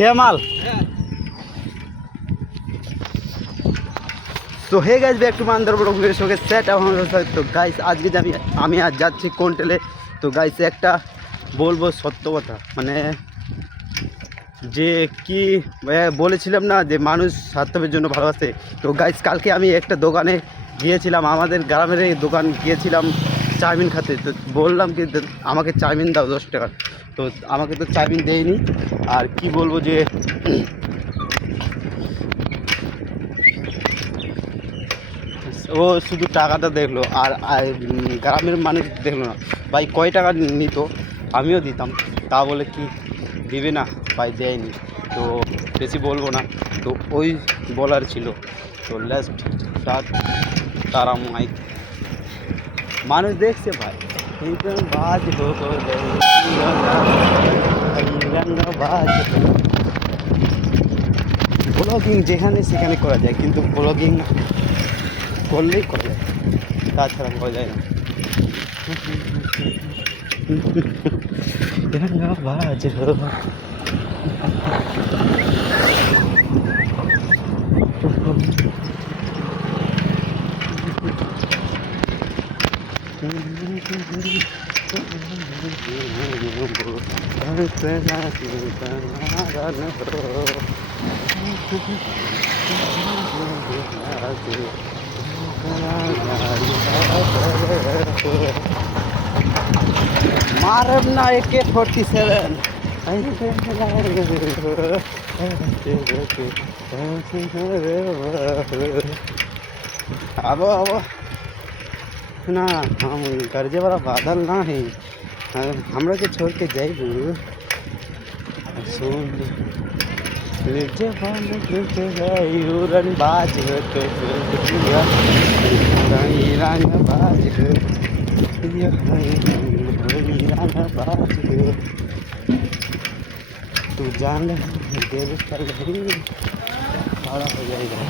भैया माल। তো hey guys back to Mandar blog এর সঙ্গে সেট আমাদের সাথে। তো গাইস আজকে আমি আজ যাচ্ছি কোন্টেলে। তো গাইস একটা বলবো সত্য কথা, মানে যে কি বলেছিলাম না যে মানুষ স্বার্থের জন্য ভালোবাসে। তো গাইস কালকে আমি একটা দোকানে গিয়েছিলাম, আমাদের গ্রামের এই দোকান গিয়েছিলাম চাউমিন খেতে। তো বললাম কি আমাকে চাউমিন দাও 10 টাকা। তো আমাকে তো চাউমিন দেয়নি। আর কি বলবো যে ও শুধু টাকাটা দেখলো আর গ্রামের মানুষ দেখলো না। ভাই কয় টাকা নিত আমিও দিতাম, তা বলে কি দিবে না? ভাই দেয়নি। তো বেশি বলবো না, তো ওই বলার ছিল। তো লাস্ট তারা মাইক মানুষ দেখছে ভাই। বাজ ব্লগিং যেখানে সেখানে করা যায়, কিন্তু ব্লগিং করলেই করা যায়, তাছাড়া করা যায় না। বাজ मारब ना AK-47। अब ना हम कर्जे वाला बादल ना है, हमरा के छोड़ के जाइबू। सुन लीजे बन के उड़न बाज रंग बाज तू जान देव कर खड़ा हो जाएगा।